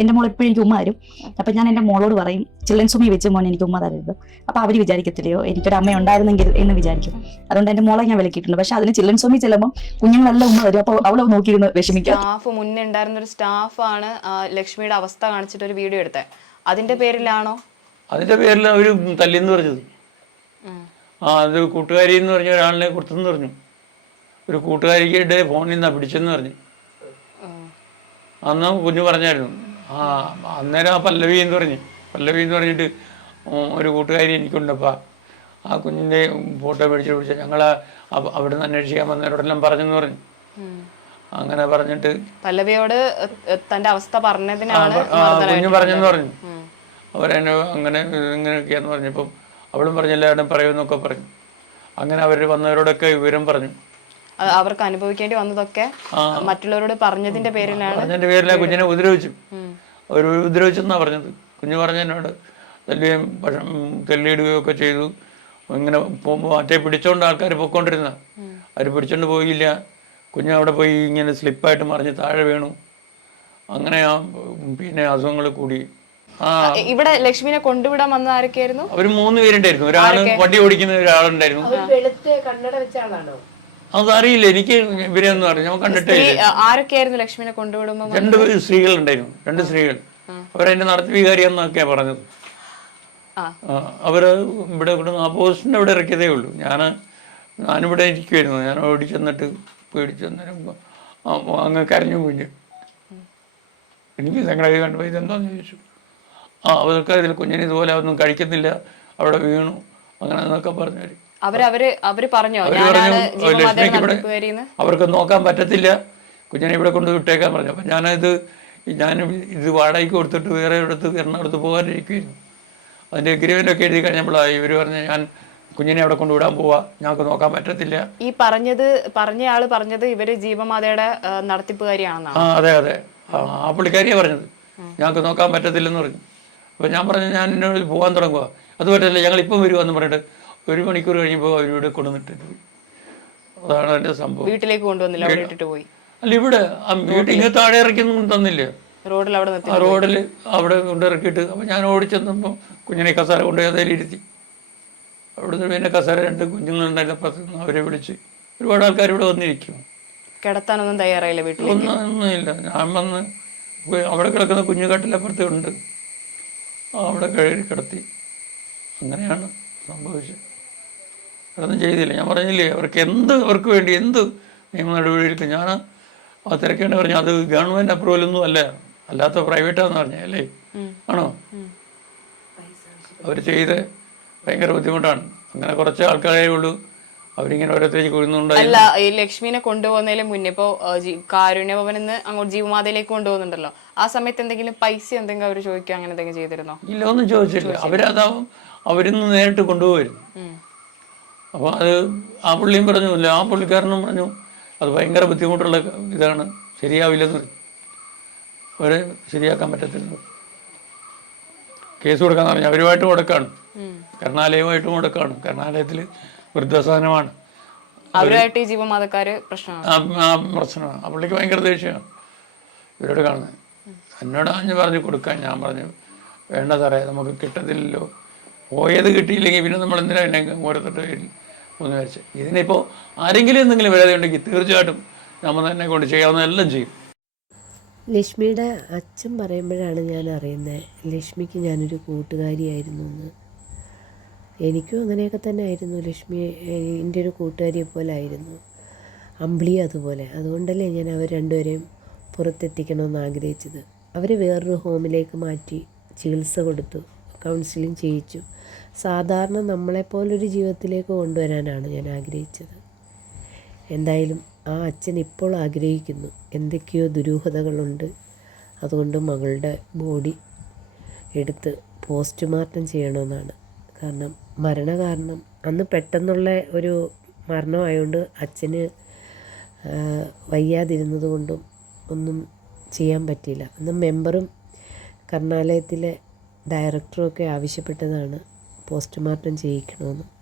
എന്റെ മോൾ എപ്പോഴും എനിക്ക് ഉമ്മ തരും. അപ്പൊ ഞാൻ എന്റെ മോളോട് പറയും ചിൽഡ്രൻസ് ഹോമിൽ വെച്ച് മോൻ എനിക്ക് ഉമ്മ തരരുത്. അപ്പൊ അവർ വിചാരിക്കത്തില്ലയോ എനിക്കൊരു അമ്മ ഉണ്ടായിരുന്നെങ്കിൽ എന്ന് വിചാരിക്കും. അതുകൊണ്ട് എന്റെ മോളെ ഞാൻ വിലക്കിയിട്ടുണ്ട്. പക്ഷെ അതിന് ചിൽഡ്രൻസ് ഹോമിൽ ചെല്ലുമ്പോൾ കുഞ്ഞുങ്ങളെല്ലാം ഉമ്മ തരും. അപ്പോൾ അവളെ നോക്കിയിരുന്ന് വിഷമിക്കാം. സ്റ്റാഫ് മുന്നേ ഉണ്ടായിരുന്ന ഒരു സ്റ്റാഫാണ് ലക്ഷ്മിയുടെ അവസ്ഥ കാണിച്ചിട്ട് ഒരു വീഡിയോ എടുത്തത് അതിന്റെ പേരിലാണോ? അതിന്റെ പേരിൽ അവർ തല്ലിന്ന് പറഞ്ഞത്. ആ അത് കൂട്ടുകാരി എന്ന് പറഞ്ഞ ഒരാളിനെ കൊടുത്തെന്ന് പറഞ്ഞു. ഒരു കൂട്ടുകാരിക്ക് ഫോണിൽ നിന്നാ പിടിച്ചെന്ന് പറഞ്ഞു. അന്ന് കുഞ്ഞു പറഞ്ഞായിരുന്നു. ആ അന്നേരം ആ പല്ലവി എന്ന് പറഞ്ഞ്. പല്ലവി എന്ന് പറഞ്ഞിട്ട് ഒരു കൂട്ടുകാരി എനിക്കുണ്ടപ്പാ ആ കുഞ്ഞിന്റെ ഫോട്ടോ മേടിച്ച് പിടിച്ച ഞങ്ങൾ അവിടെ നിന്ന് അന്വേഷിക്കാൻ വന്നവരോടെല്ലാം പറഞ്ഞെന്ന് പറഞ്ഞു. അങ്ങനെ പറഞ്ഞിട്ട് പല്ലവിയോട് തന്റെ അവസ്ഥ പറഞ്ഞതിനാണ് കുഞ്ഞു പറഞ്ഞെന്ന് പറഞ്ഞു. അവരെന്നെ അങ്ങനെ ഇങ്ങനെയൊക്കെയാന്ന് പറഞ്ഞപ്പം അവളും പറഞ്ഞ എല്ലാവരും പറയുമെന്നൊക്കെ പറഞ്ഞു. അങ്ങനെ അവർ വന്നവരോടൊക്കെ വിവരം പറഞ്ഞു. അവർക്ക് അനുഭവിക്കേണ്ടി വന്നതൊക്കെ മറ്റുള്ളവരോട് പറഞ്ഞതിന്റെ പേരിലാണ്. പറഞ്ഞതിന്റെ പേരിൽ ആ കുഞ്ഞിനെ ഉപദ്രവിച്ചു. ഒരു ഉപദ്രവിച്ചു എന്നാ പറഞ്ഞത്. കുഞ്ഞു പറഞ്ഞ എന്നോട് തല്ലുകയും ഭക്ഷണം തെല്ലിയിടുകയും ഒക്കെ ചെയ്തു. ഇങ്ങനെ പോകുമ്പോൾ മറ്റേ പിടിച്ചോണ്ട് ആൾക്കാർ പൊക്കോണ്ടിരുന്ന അവർ പിടിച്ചോണ്ട് പോയില്ല. കുഞ്ഞ് അവിടെ പോയി ഇങ്ങനെ സ്ലിപ്പായിട്ട് മറിഞ്ഞ് താഴെ വീണു. അങ്ങനെ ആ പിന്നെ അസുഖങ്ങൾ കൂടി. ആ. ഇവിടെ ലക്ഷ്മിനെ കൊണ്ടുവിടാൻ വന്ന ആരൊക്കെയായിരുന്നു? അവർ മൂന്ന് പേരുണ്ടായിരുന്നു. ഒരാൾ വണ്ടി ഓടിക്കുന്ന ഒരാളുണ്ടായിരുന്നു. അതറിയില്ല എനിക്ക് ഇവരെ ഒന്നും അറിയാം ഞാൻ കണ്ടിട്ടേ ആരൊക്കെയായിരുന്നു ലക്ഷ്മിനെ കൊണ്ടുവിടുമ്പോ രണ്ട് സ്ത്രീകളുണ്ടായിരുന്നു. രണ്ട് സ്ത്രീകൾ. അവരെ നടത്തി വികാരിയെന്നൊക്കെയാ പറഞ്ഞത്. ആ. ആ, അവർ ഇവിടെ ഇവിടെ അപ്പോസിറ്റിന്റെ ഇവിടെ ഇറക്കിയതേ ഉള്ളൂ. ഞാൻ ഞാനിവിടെ ഇരിക്കുമായിരുന്നു ഞാൻ ഓടി ചെന്നിട്ട് പേടിച്ച് അന്നേരം ആ, അങ്ങ് കരഞ്ഞു കുഞ്ഞ് എനിക്ക് സങ്കടമായി കണ്ടപ്പോൾ ഇതെന്താന്ന് ചോദിച്ചു. ആ അവർക്ക് ഇതിൽ കുഞ്ഞിനെ ഇതുപോലെ ഒന്നും കഴിക്കുന്നില്ല. അവിടെ വീണു. അങ്ങനെ എന്നൊക്കെ പറഞ്ഞു. അവരവര് അവർ പറഞ്ഞോ? പറഞ്ഞു ലക്ഷ്മിക്ക് ഇവിടെ അവർക്ക് നോക്കാൻ പറ്റത്തില്ല. കുഞ്ഞിനെ ഇവിടെ കൊണ്ട് വിട്ടേക്കാൻ പറഞ്ഞു. അപ്പം ഞാനത് ഞാൻ ഇത് വാടകയ്ക്ക് കൊടുത്തിട്ട് വേറെ ഇടത്ത് എറണാകുളത്ത് പോകാനിരിക്കുമായിരുന്നു അതിന്റെ ഒക്കെ എഴുതി കഴിഞ്ഞപ്പോഴാണ് ഇവർ പറഞ്ഞ് ഞാൻ കുഞ്ഞിനെ അവിടെ കൊണ്ടുവിടാൻ പോവാ. ഞങ്ങൾക്ക് നോക്കാൻ പറ്റത്തില്ല. ഈ പറഞ്ഞത് പറഞ്ഞയാൾ പറഞ്ഞത് ഇവർ ജീവമാതയുടെ നടത്തിപ്പുകാരിയാണെന്നാണ്? ആ അതെ അതെ. ആ പുള്ളിക്കാരിയാണ് പറഞ്ഞത്. ഞങ്ങൾക്ക് നോക്കാൻ പറ്റത്തില്ലെന്ന് പറഞ്ഞു. അപ്പോൾ ഞാൻ പറഞ്ഞു ഞാൻ എന്നോട് പോകാൻ തുടങ്ങുക അത് പറ്റില്ല ഞങ്ങൾ ഇപ്പം വരുവാന്ന് പറഞ്ഞിട്ട് ഒരു മണിക്കൂർ കഴിയുമ്പോൾ അവരിവിടെ കൊണ്ടുവന്നിട്ട് പോയി. അതാണ് എന്റെ സംഭവം. വീട്ടിലേക്ക് കൊണ്ടുവന്നില്ല അവിടെ ഇട്ടിട്ട് പോയി. അല്ല ഇവിടെ വീട്ടിൽ ഇങ്ങനെ താഴെ ഇറക്കിയൊന്നും തന്നില്ല. റോഡിൽ അവിടെ ആ റോഡിൽ അവിടെ കൊണ്ട് ഇറക്കിയിട്ട് അപ്പം ഞാൻ ഓടിച്ചെന്നപ്പോൾ കുഞ്ഞിനെ കസാര കൊണ്ടുപോയി അതിലിരുത്തി അവിടുന്ന് പിന്നെ കസാര രണ്ട് കുഞ്ഞുങ്ങളുണ്ടായിരുന്നു അവരെ വിളിച്ച്. ഒരുപാട് ആൾക്കാർ ഇവിടെ വന്നിരിക്കും. കിടത്താനൊന്നും തയ്യാറായില്ല വീട്ടിൽ ഒന്നും ഒന്നുമില്ല. ഞാൻ വന്ന് അവിടെ കിടക്കുന്ന കുഞ്ഞുകാട്ടിലപ്പുറത്ത് ഉണ്ട്. അവിടെ കഴുകി കിടത്തി. അങ്ങനെയാണ് സംഭവിച്ചത്. അതൊന്നും ചെയ്തില്ല. ഞാൻ പറഞ്ഞില്ലേ അവർക്ക് എന്ത് അവർക്ക് വേണ്ടി എന്ത് നിയമ നടപടിയെടുക്കും ഞാൻ ആ തിരക്കേണ്ടി പറഞ്ഞു അത് ഗവൺമെന്റ് അപ്രൂവൽ ഒന്നും അല്ല. അല്ലാത്ത പ്രൈവറ്റാന്ന് പറഞ്ഞേ അല്ലേ? ആണോ? അവർ ചെയ്ത് ഭയങ്കര ബുദ്ധിമുട്ടാണ്. അങ്ങനെ കുറച്ച് ആൾക്കാരേ ഉള്ളൂ. അവരിങ്ങനെ ഓരോരുത്തരേക്ക് കൊഴുന്നുണ്ടായി അല്ല ഈ ലക്ഷ്മിനെ കൊണ്ടുപോകുന്നതിന് മുന്നേ ഇപ്പോ കാരുണ്യ ഭവൻ കാരുണ്യഭവനിൽ നിന്ന് അങ്ങോട്ട് ജീവമാതയിലേക്ക് കൊണ്ടുപോകുന്നുണ്ടല്ലോ. ആ സമയത്ത് എന്തെങ്കിലും പൈസ എന്തെങ്കിലും അവർ ചോദിക്കുക അങ്ങനെ എന്തെങ്കിലും ചെയ്തിരുന്നോ? ഇല്ല ഒന്നും ചോദിച്ചില്ല. അവരതാവും. അവരിന്ന് നേരിട്ട് കൊണ്ടുപോയിരുന്നു. അപ്പോൾ അത് ആ പുള്ളിയും പറഞ്ഞു അല്ല ആ പുള്ളിക്കാരനും പറഞ്ഞു അത് ഭയങ്കര ബുദ്ധിമുട്ടുള്ള ഇതാണ് ശരിയാവില്ലെന്ന്. പറഞ്ഞു അവരെ ശരിയാക്കാൻ പറ്റത്തില്ല. കേസ് കൊടുക്കാന്ന് പറഞ്ഞു അവരുമായിട്ട് മുടക്കാണ് കരുണാലയവുമായിട്ട് മുടക്കാണ് കരുണാലയത്തിൽ വൃദ്ധസാധനമാണ്. അവരുമായിട്ട് ഈ ജീവമാതക്കാര് പ്രശ്നമാണ്. പ്രശ്നമാണ്. ആ പുള്ളിക്ക് ഭയങ്കര ദേഷ്യമാണ് ഇവരോട് കാണുന്നത്. എന്നോട് അഞ്ഞ് പറഞ്ഞു കൊടുക്കാൻ ഞാൻ പറഞ്ഞു വേണ്ട സാറേ നമുക്ക് കിട്ടത്തില്ലല്ലോ. പോയത് കിട്ടിയില്ലെങ്കിൽ പിന്നെ നമ്മൾ എന്തിനാ എന്നെ ഓരോരുത്തരുടെ ഒന്ന് വിചാരിച്ച് ഇതിനിപ്പോൾ ആരെങ്കിലും എന്തെങ്കിലും വരാതെ ഉണ്ടെങ്കിൽ തീർച്ചയായിട്ടും നമ്മൾ തന്നെ കൊണ്ട് ചെയ്യാവുന്നതെല്ലാം ചെയ്യും. ലക്ഷ്മിയുടെ അച്ഛൻ പറയുമ്പോഴാണ് ഞാൻ അറിയുന്നത് ലക്ഷ്മിക്ക് ഞാനൊരു കൂട്ടുകാരിയായിരുന്നു എന്ന്. എനിക്കും അങ്ങനെയൊക്കെ തന്നെ ആയിരുന്നു. ലക്ഷ്മി എന്റെ ഒരു കൂട്ടുകാരിയെ പോലെ ആയിരുന്നു. അമ്പിളി അതുപോലെ. അതുകൊണ്ടല്ലേ ഞാൻ അവർ രണ്ടുപേരെയും പുറത്തെത്തിക്കണമെന്ന് ആഗ്രഹിച്ചത്. അവർ വേറൊരു ഹോമിലേക്ക് മാറ്റി ചികിത്സ കൊടുത്തു കൗൺസിലിംഗ് ചെയ്യിച്ചു. സാധാരണ നമ്മളെപ്പോലൊരു ജീവിതത്തിലേക്ക് കൊണ്ടുവരാനാണ് ഞാൻ ആഗ്രഹിച്ചത്. എന്തായാലും ആ അച്ഛൻ ഇപ്പോൾ ആഗ്രഹിക്കുന്നു. എന്തൊക്കെയോ ദുരൂഹതകളുണ്ട്. അതുകൊണ്ട് മകളുടെ ബോഡി എടുത്ത് പോസ്റ്റ്മോർട്ടം ചെയ്യണമെന്നാണ്. കാരണം മരണകാരണം അന്ന് പെട്ടെന്നുള്ള ഒരു മരണമായതുകൊണ്ട് അച്ഛന് വയ്യാതിരുന്നതുകൊണ്ടും വയ്യാതിരുന്നത് കൊണ്ടും ഒന്നും ചെയ്യാൻ പറ്റിയില്ല. അന്ന് മെമ്പറും കർണാലയത്തിലെ ഡയറക്ടറും ഒക്കെ ആവശ്യപ്പെട്ടതാണ്. പോസ്റ്റ്മോർട്ടം ചെയ്യിക്കണമെന്ന്.